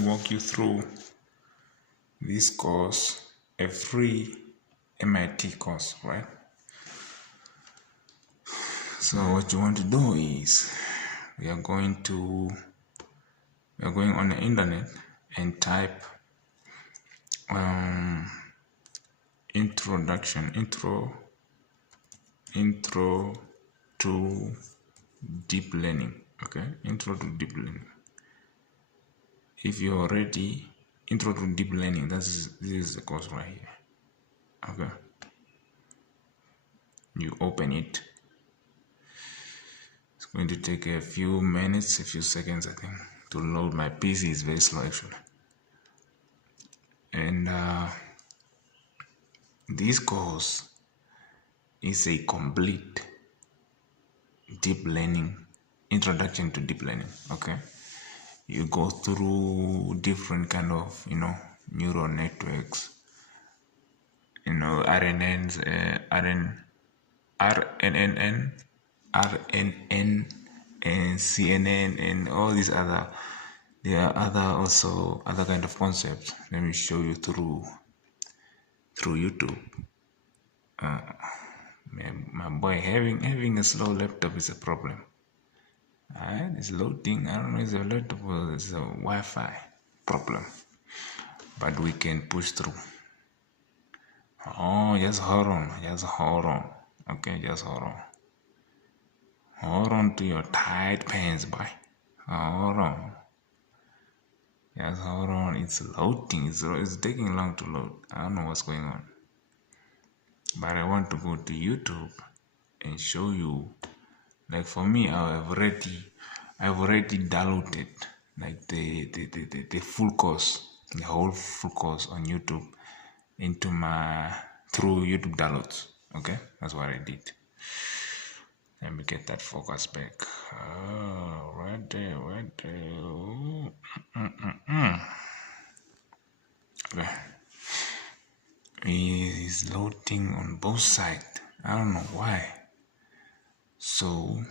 walk you through this course, a free MIT course, right? So what you want to do is we are going on the internet and type intro to deep learning. Okay, intro to deep learning. If you're already intro to deep learning, this is the course right here. Okay, you open it. It's going to take a few minutes, a few seconds, I think, to load. My PC is very slow actually. And this course is a complete deep learning, introduction to deep learning. Okay, you go through different kind of neural networks, RNNs, RNN, and CNN, and all these other. There are other kind of concepts. Let me show you through YouTube. My boy, having a slow laptop is a problem. It's loading. I don't know, it's a laptop or it's a Wi-Fi problem, but we can push through. Oh, just hold on. Okay, just hold on to your tight pants, boy. Hold on. Just hold on. It's loading. It's taking long to load. I don't know what's going on, but I want to go to YouTube and show you. Like for me, I've already downloaded like the full course, the whole full course on YouTube through YouTube downloads. Okay, that's what I did. Let me get that focus back. Oh, right there. Okay. It is loading on both sides. I don't know why. So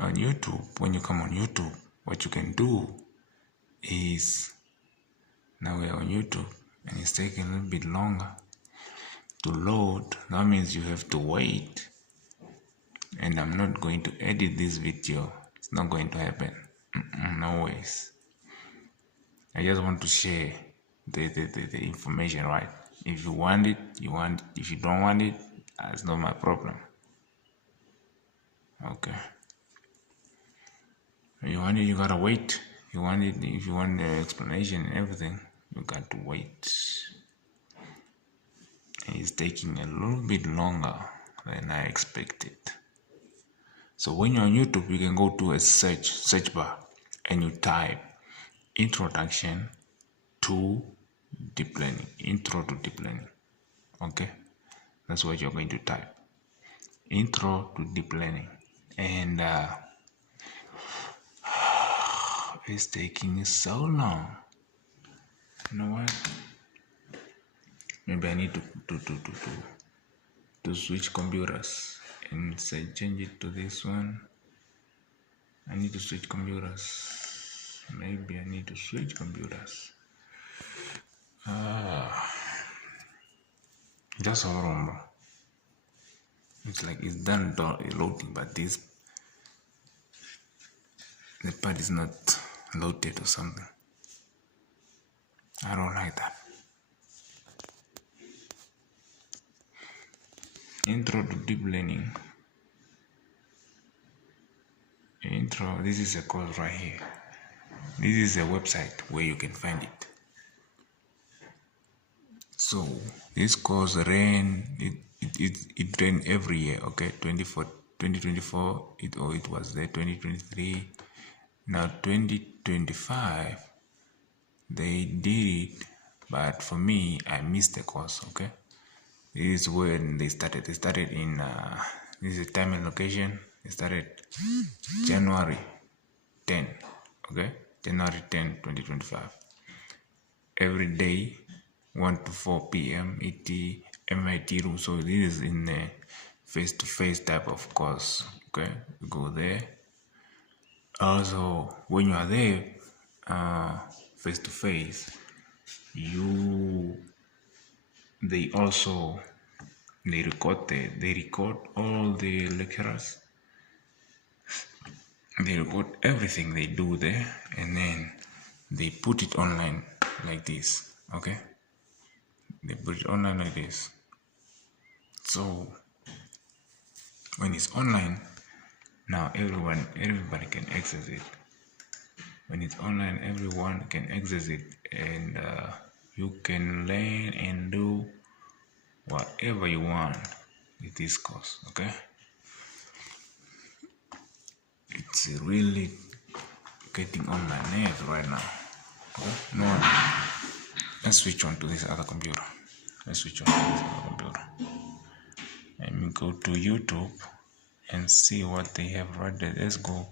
on YouTube, when you come on YouTube, what you can do is, now we're on YouTube and it's taking a little bit longer to load. That means you have to wait, and I'm not going to edit this video. It's not going to happen. No ways. I just want to share the information, right? If you want it, you want it. If you don't want it, that's not my problem. Okay. You want it, you gotta wait. You want it, if you want the explanation and everything, you got to wait. It's taking a little bit longer than I expected. So when you're on YouTube, you can go to a search bar and you type introduction to deep learning, intro to deep learning. Okay, that's what you're going to type, intro to deep learning. And it's taking so long. You know what? Maybe I need to switch computers and say change it to this one. I need to switch computers. Maybe I need to switch computers. Just hold on, bro. It's like it's done loading, but the part is not loaded or something. I don't like that. Intro to deep learning. Intro. This is a course right here. This is a website where you can find it. So this course ran. It ran every year. Okay, 2024. It was there. 2023. Now 2025. They did it, but for me, I missed the course. Okay, this is when they started. They started in this is time and location. They started January 10. Okay, January 10, 2025. Every day, 1 to 4 p.m. ET MIT room. So this is in a face-to-face type of course. Okay, go there. Also, when you are there, face to face, they record all the lecturers. They record everything they do there, and then they put it online like this. Okay, they put it online like this. So when it's online, now everybody can access it. When it's online, everyone can access it, and you can learn and do whatever you want with this course. Okay, it's really getting on my nerves right now. Okay? No, let's switch on to this other computer. Let me go to YouTube and see what they have right there. Let's go.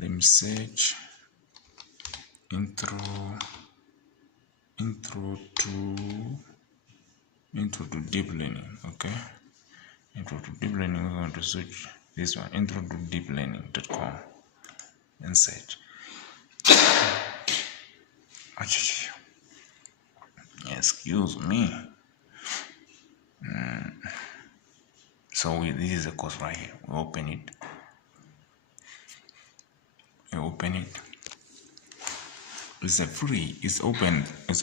Let me search intro to deep learning. Okay, intro to deep learning. We're going to search this one, intro to deep learning.com, and search. Excuse me. So this is the course right here. We open it. It's a free. It's open. It's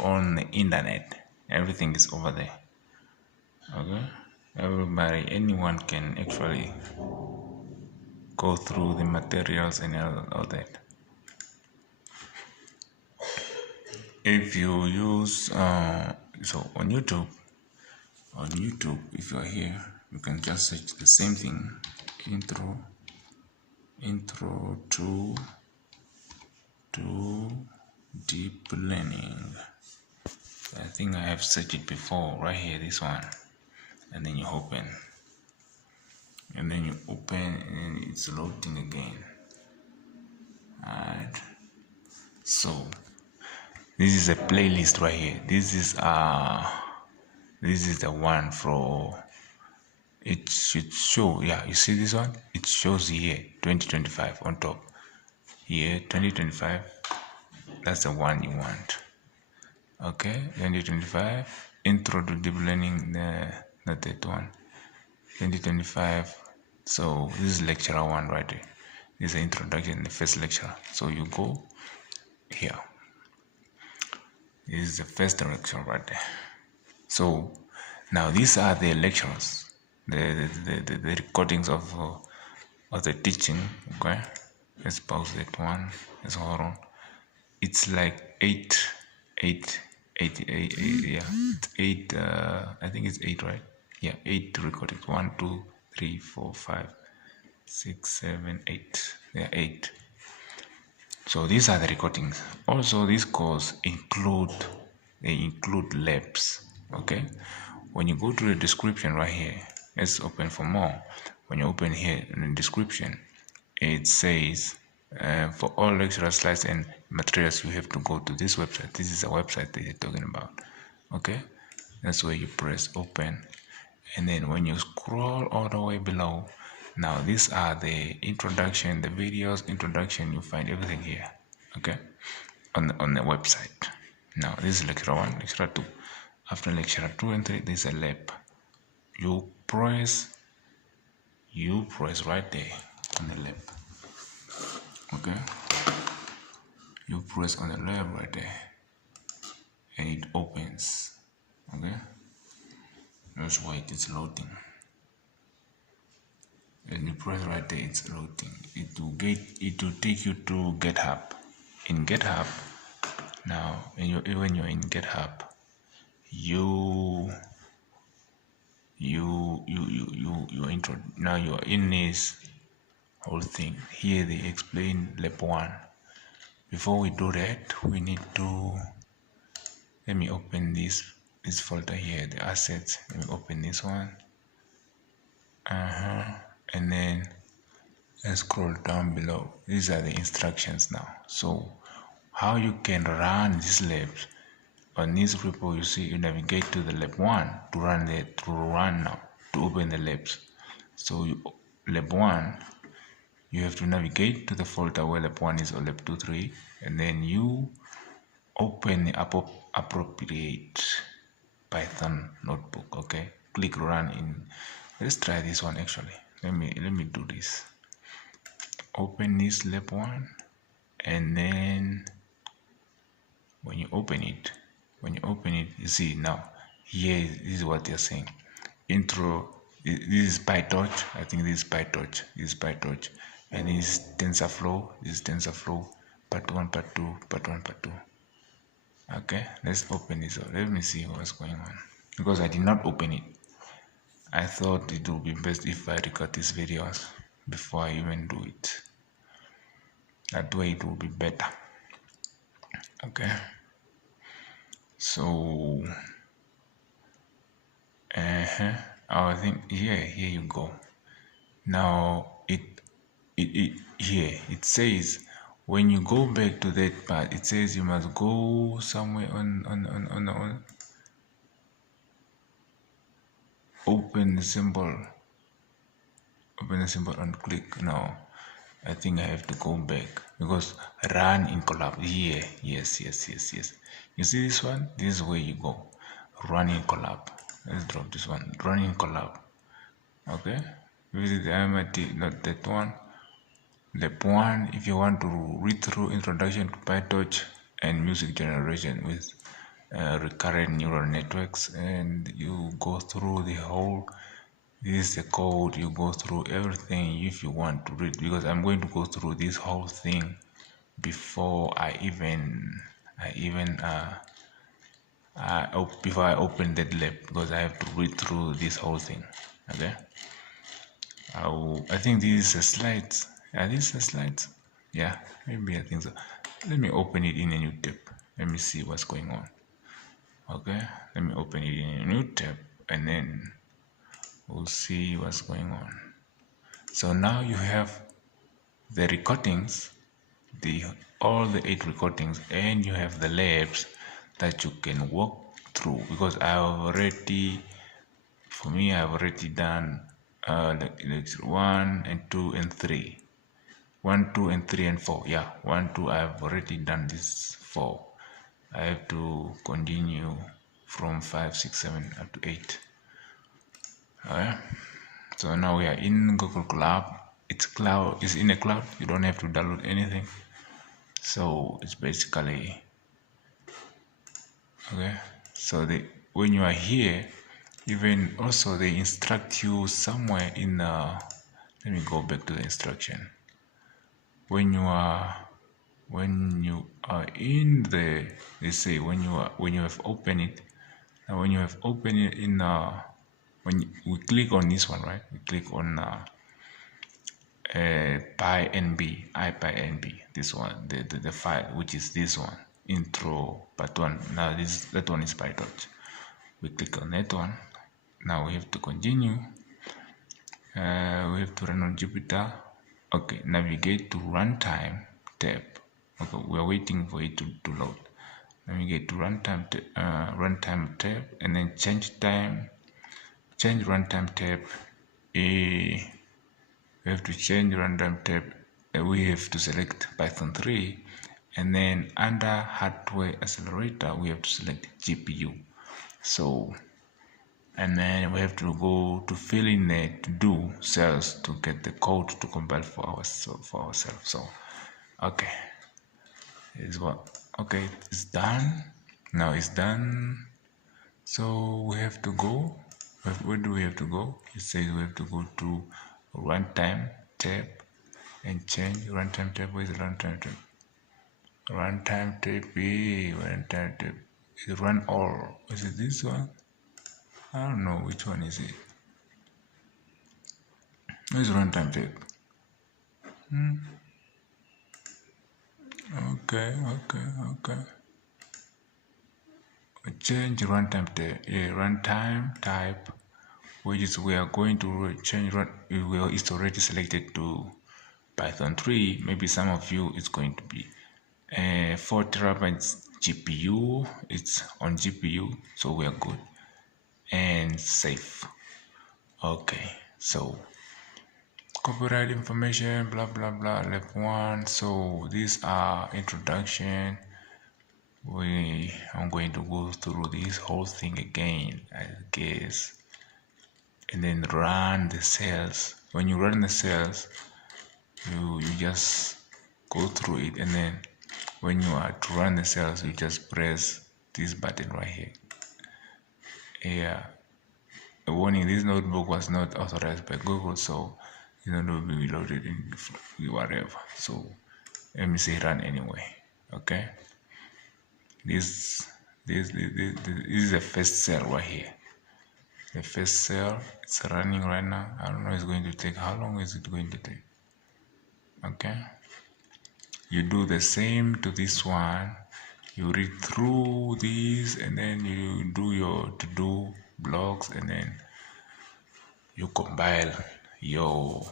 on the internet. Everything is over there. Okay. Anyone can actually go through the materials and all that. If you use so on YouTube, if you are here, you can just search the same thing, intro to deep learning. I think I have searched it before right here, this one, and then you open, and it's loading again. Alright, so this is a playlist right here. This is the one for, it should show, yeah, you see this one, it shows here 2025 on top here, 2025. That's the one you want. Okay, 2025 intro to deep learning, not that one, 2025. So this is lecture one right there. This is the introduction, the first lecture. So you go here. This is the first lecture right there. So now these are the lectures, the recordings of the teaching. Okay, let's pause that one. Let's hold on. It's like eight. Yeah, it's 8. I think it's 8, right? Yeah, 8 recordings. 1, 2, 3, 4, 5, 6, 7, 8. Yeah, 8. So these are the recordings. Also, this course include labs. Okay, when you go to the description right here, let's open for more. When you open here in the description, it says for all lecture slides and materials, you have to go to this website. This is a website that you're talking about. Okay, that's where you press open, and then when you scroll all the way below, now these are the introduction, the videos introduction. You find everything here. Okay, on the website. Now this is lecture 1, lecture 2. After lecture 2 and 3, there's a lab. You press right there on the lab. Okay, you press on the lab right there, and it opens. Okay, let's wait, it's loading. And you press right there, it's loading. It will take you to Github. In Github, now when you're in Github, now you're in this whole thing. Here they explain lab 1. Before we do that, we need to, let me open this folder here, the assets. Let me open this one. And then let's scroll down below. These are the instructions now. So how you can run these labs. On this repo, you see, you navigate to the lab 1 to run now, to open the labs. So lab 1, you have to navigate to the folder where lab1 is or lab23, and then you open the appropriate Python notebook. Okay, click run in. Let's try this one actually. Let me do this. Open this lab1, and then when you open it, you see now here this is what they're saying. Intro. This is PyTorch. I think this is PyTorch. And this is TensorFlow. Part 1, part 2, part 1, part 2. Okay, let's open this up. Let me see what's going on, because I did not open it. I thought it would be best if I record these videos before I even do it. That way it will be better. Okay, so I think here you go. Now it says when you go back to that part, it says you must go somewhere on open the symbol and click. Now I think I have to go back, because run in collab here. Yes. You see this one? This is where you go. Run in collab. Let's drop this one. Run in collab. Okay. Visit the MIT, not that one. Lab 1, if you want to read through Introduction to PyTorch and Music Generation with recurrent neural networks, and you go through the whole, this is the code, you go through everything if you want to read, because I'm going to go through this whole thing before I before I open that lab, because I have to read through this whole thing. Okay, I think these are slides. Are these the slides? Yeah, maybe I think so. Let me open it in a new tab. Let me see what's going on. Okay, let me open it in a new tab, and then we'll see what's going on. So now you have the recordings, all the 8 recordings, and you have the labs that you can walk through, because I've already done lecture 1 and 2 and 3. 1, 2, and 3 and 4. Yeah, 1, 2, I've already done this 4. I have to continue from 5, 6, 7 up to 8. Alright. So now we are in Google Cloud. It's in a cloud. You don't have to download anything. So it's basically okay. So when you are here, even also they instruct you somewhere in let me go back to the instruction. When you are in the, they say when you have opened it, now when you have opened it in when we click on this one, right, we click on IPyNB, this one, the file, which is this one, intro part 1. Now that one is PyTorch. We click on that one. Now we have to continue. We have to run on Jupyter. Okay, navigate to runtime tab. Okay, we are waiting for it to load. Navigate to runtime tab, and then change runtime tab. We have to change runtime tab. We have to select Python 3, and then under hardware accelerator we have to select GPU. So, and then we have to go to fill in the to do cells to get the code to compile for ourselves. So okay, is what okay, it's done. Now it's done. So we have to go. Where do we have to go? It says we have to go to runtime tab and change runtime tab. Where is the runtime tab? Runtime tab. Runtime tab. Is run all. Is it this one? I don't know which one is it. Where's runtime tab? Okay. Change runtime tab. Yeah, runtime type, which is we are going to change. It's already selected to Python 3. Maybe some of you it's going to be 4 terabytes GPU. It's on GPU, so we are good and safe. Okay, so copyright information, blah blah blah, left one. So these are introduction. I'm going to go through this whole thing again, I guess, and then run the cells. When you run the cells, you just go through it, and then when you are to run the cells, you just press this button right here. Yeah, a warning: this notebook was not authorized by Google, so it's not will be loaded in whatever. So let me say run anyway. Okay, this this is the first cell right here. The first cell, it's running right now. I don't know it's going to take, how long is it going to take? Okay, you do the same to this one. You read through these, and then you do your to-do blocks, and then you compile your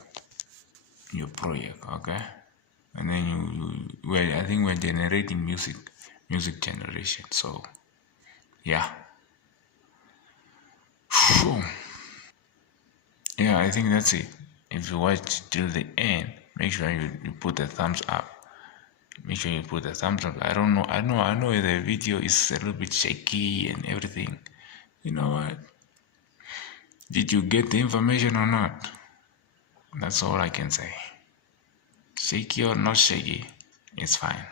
project. Okay, and then well, I think we're generating music generation. So yeah. Phew. Yeah, I think that's it. If you watch till the end, make sure you put a thumbs up. Make sure you put a thumbs up. I know the video is a little bit shaky and everything. You know what? Did you get the information or not? That's all I can say. Shaky or not shaky, it's fine.